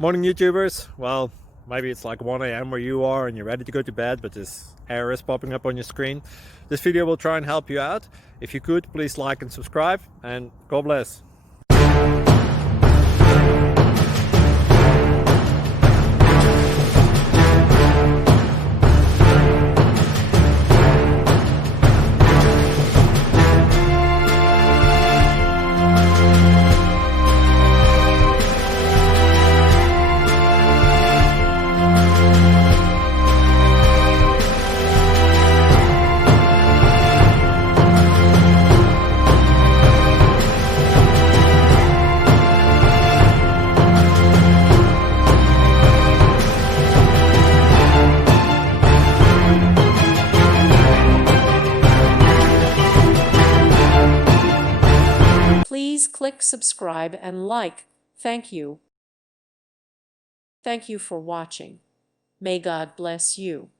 Morning, YouTubers. Well, maybe it's like 1 a.m. where you are and you're ready to go to bed, but this error is popping up on your screen. This video will try and help you out. If you could, please like and subscribe, and God bless. Please click subscribe and like. Thank you. Thank you for watching. May God bless you.